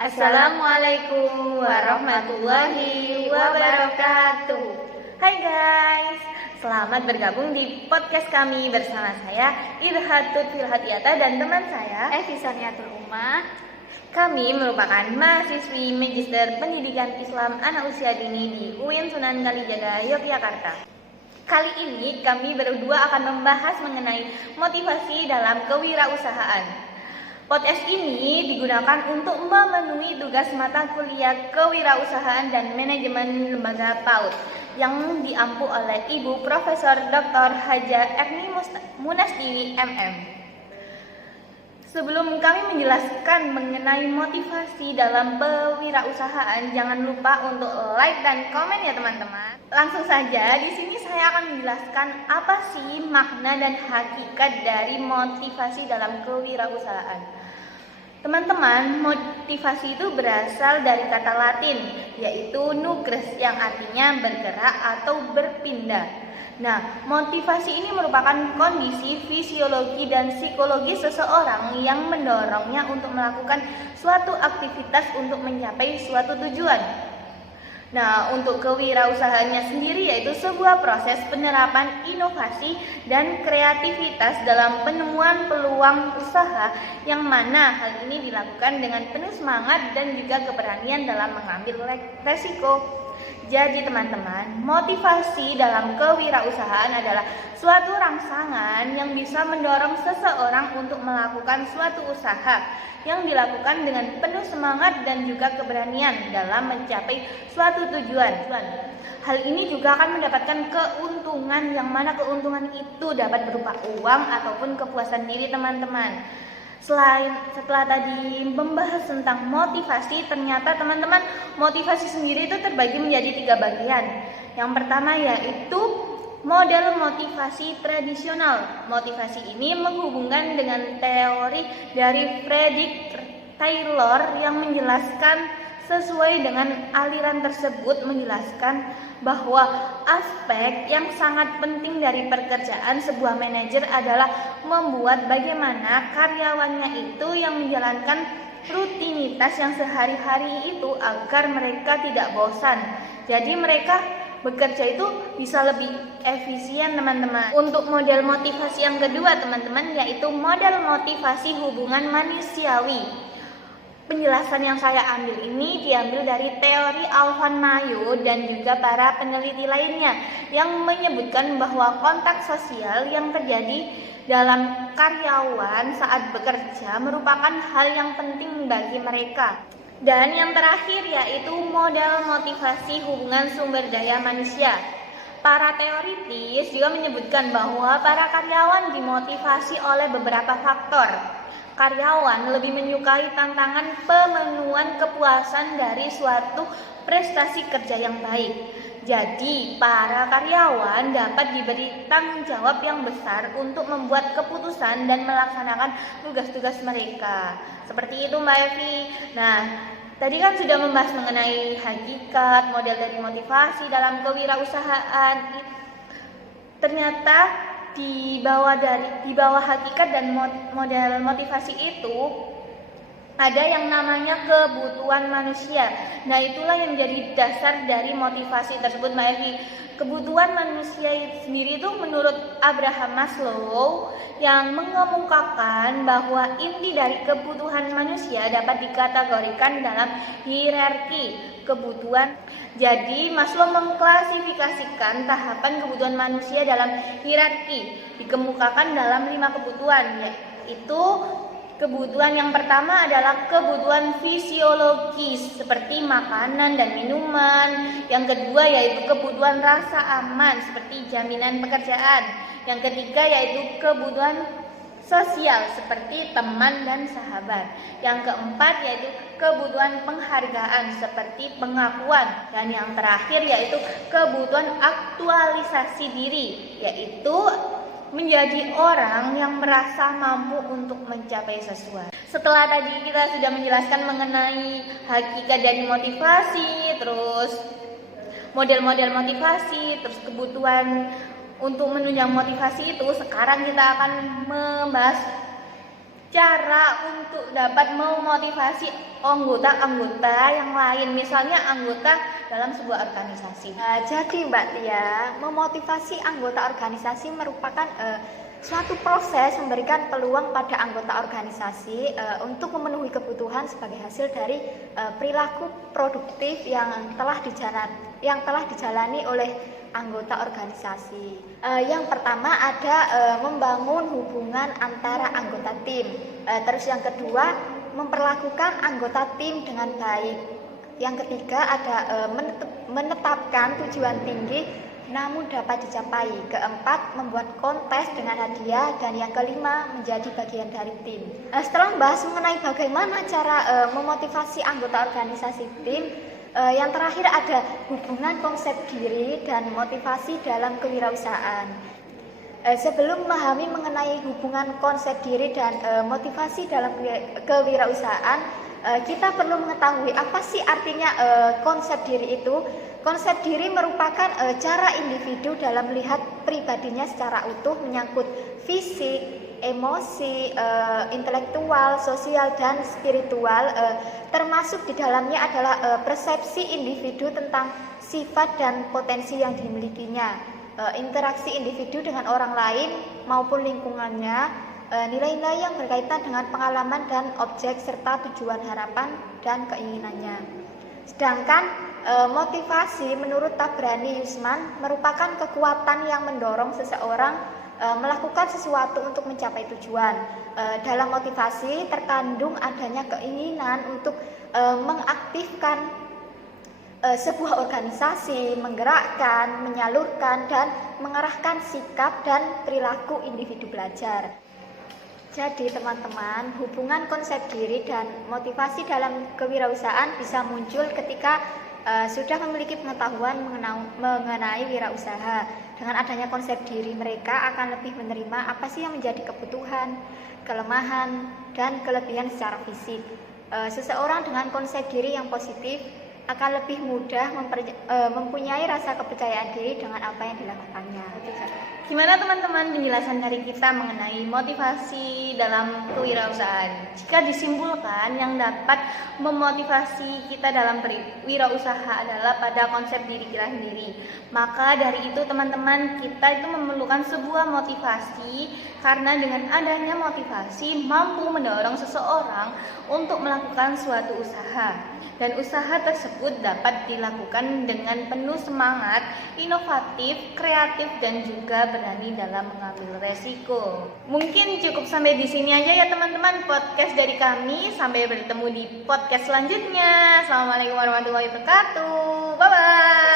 Assalamualaikum warahmatullahi wabarakatuh. Hai guys, selamat bergabung di podcast kami bersama saya Irhatut Filhatiata dan teman saya Evi Saniatul Umah. Kami merupakan mahasiswi Magister Pendidikan Islam Anak Usia Dini di UIN Sunan Kalijaga, Yogyakarta. Kali ini kami berdua akan membahas mengenai motivasi dalam kewirausahaan. Podcast ini digunakan untuk memenuhi tugas mata kuliah kewirausahaan dan manajemen lembaga PAUD yang diampu oleh Ibu Profesor Dr. Haja Erni Munastiwi MM. Sebelum kami menjelaskan mengenai motivasi dalam kewirausahaan, jangan lupa untuk like dan komen ya teman-teman. Langsung saja, di sini saya akan menjelaskan apa sih makna dan hakikat dari motivasi dalam kewirausahaan. Teman-teman, motivasi itu berasal dari kata Latin, yaitu nugres yang artinya bergerak atau berpindah. Nah, motivasi ini merupakan kondisi fisiologi dan psikologi seseorang yang mendorongnya untuk melakukan suatu aktivitas untuk mencapai suatu tujuan. Nah, untuk kewirausahaannya sendiri yaitu sebuah proses penerapan inovasi dan kreativitas dalam penemuan peluang usaha yang mana hal ini dilakukan dengan penuh semangat dan juga keberanian dalam mengambil resiko. Jadi teman-teman, motivasi dalam kewirausahaan adalah suatu rangsangan yang bisa mendorong seseorang untuk melakukan suatu usaha yang dilakukan dengan penuh semangat dan juga keberanian dalam mencapai suatu tujuan. Hal ini juga akan mendapatkan keuntungan yang mana keuntungan itu dapat berupa uang ataupun kepuasan diri teman-teman. Setelah tadi membahas tentang motivasi, ternyata teman-teman motivasi sendiri itu terbagi menjadi 3 bagian. Yang pertama yaitu model motivasi tradisional. Motivasi ini menghubungkan dengan teori dari Frederick Taylor yang menjelaskan sesuai dengan aliran tersebut menjelaskan bahwa aspek yang sangat penting dari pekerjaan sebuah manajer adalah membuat bagaimana karyawannya itu yang menjalankan rutinitas yang sehari-hari itu agar mereka tidak bosan. Jadi mereka bekerja itu bisa lebih efisien teman-teman. Untuk model motivasi yang kedua teman-teman yaitu model motivasi hubungan manusiawi. Penjelasan yang saya ambil ini diambil dari teori Alvan Mayo dan juga para peneliti lainnya yang menyebutkan bahwa kontak sosial yang terjadi dalam karyawan saat bekerja merupakan hal yang penting bagi mereka. Dan yang terakhir yaitu model motivasi hubungan sumber daya manusia. Para teoritis juga menyebutkan bahwa para karyawan dimotivasi oleh beberapa faktor. Karyawan lebih menyukai tantangan pemenuhan kepuasan dari suatu prestasi kerja yang baik. Jadi, para karyawan dapat diberi tanggung jawab yang besar untuk membuat keputusan dan melaksanakan tugas-tugas mereka. Seperti itu Mbak Evi. Nah, tadi kan sudah membahas mengenai hakikat, model dari motivasi dalam kewirausahaan. Ternyata di bawah hakikat dan model motivasi itu ada yang namanya kebutuhan manusia. Nah, itulah yang menjadi dasar dari motivasi tersebut Mbak Evi. Kebutuhan manusia sendiri itu menurut Abraham Maslow yang mengemukakan bahwa inti dari kebutuhan manusia dapat dikategorikan dalam hierarki kebutuhan. Jadi Maslow mengklasifikasikan tahapan kebutuhan manusia dalam hierarki dikemukakan dalam 5 kebutuhan, yaitu kebutuhan yang pertama adalah kebutuhan fisiologis seperti makanan dan minuman. Yang kedua yaitu kebutuhan rasa aman seperti jaminan pekerjaan. Yang ketiga yaitu kebutuhan sosial seperti teman dan sahabat. Yang keempat yaitu kebutuhan penghargaan seperti pengakuan. Dan yang terakhir yaitu kebutuhan aktualisasi diri, yaitu menjadi orang yang merasa mampu untuk mencapai sesuatu. Setelah tadi kita sudah menjelaskan mengenai hakikat dari motivasi, terus model-model motivasi, terus kebutuhan untuk menunjang motivasi itu, sekarang kita akan membahas cara untuk dapat memotivasi anggota-anggota yang lain, misalnya anggota dalam sebuah organisasi. Jadi Mbak Tia, memotivasi anggota organisasi merupakan suatu proses memberikan peluang pada anggota organisasi untuk memenuhi kebutuhan sebagai hasil dari perilaku produktif yang telah dijalani oleh anggota organisasi. Yang pertama ada membangun hubungan antara anggota tim. Terus yang kedua, memperlakukan anggota tim dengan baik. Yang ketiga ada menetapkan tujuan tinggi namun dapat dicapai. Keempat, membuat kontes dengan hadiah. Dan yang kelima, menjadi bagian dari tim. Setelah membahas mengenai bagaimana cara memotivasi anggota organisasi tim, yang terakhir ada hubungan konsep diri dan motivasi dalam kewirausahaan. Sebelum memahami mengenai hubungan konsep diri dan motivasi dalam kewirausahaan, kita perlu mengetahui apa sih artinya konsep diri itu. Konsep diri merupakan cara individu dalam melihat pribadinya secara utuh, menyangkut fisik, emosi, intelektual, sosial, dan spiritual. Termasuk di dalamnya adalah persepsi individu tentang sifat dan potensi yang dimilikinya, interaksi individu dengan orang lain maupun lingkungannya, nilai-nilai yang berkaitan dengan pengalaman dan objek, serta tujuan, harapan, dan keinginannya. Sedangkan motivasi menurut Tabrani Yusman merupakan kekuatan yang mendorong seseorang melakukan sesuatu untuk mencapai tujuan. Dalam motivasi terkandung adanya keinginan untuk mengaktifkan sebuah organisasi, menggerakkan, menyalurkan, dan mengarahkan sikap dan perilaku individu belajar. Jadi teman-teman, hubungan konsep diri dan motivasi dalam kewirausahaan bisa muncul ketika sudah memiliki pengetahuan mengenai wirausaha. Dengan adanya konsep diri, mereka akan lebih menerima apa sih yang menjadi kebutuhan, kelemahan, dan kelebihan secara fisik. Seseorang dengan konsep diri yang positif akan lebih mudah mempunyai rasa kepercayaan diri dengan apa yang dilakukannya. Gimana teman-teman penjelasan dari kita mengenai motivasi dalam kewirausahaan? Jika disimpulkan, yang dapat memotivasi kita dalam berwirausaha adalah pada konsep diri kita sendiri. Maka dari itu teman-teman, kita itu memerlukan sebuah motivasi, karena dengan adanya motivasi mampu mendorong seseorang untuk melakukan suatu usaha. Dan usaha tersebut dapat dilakukan dengan penuh semangat, inovatif, kreatif, dan juga berani dalam mengambil resiko. Mungkin cukup sampai di sini aja ya teman-teman podcast dari kami. Sampai bertemu di podcast selanjutnya. Assalamualaikum warahmatullahi wabarakatuh. Bye-bye.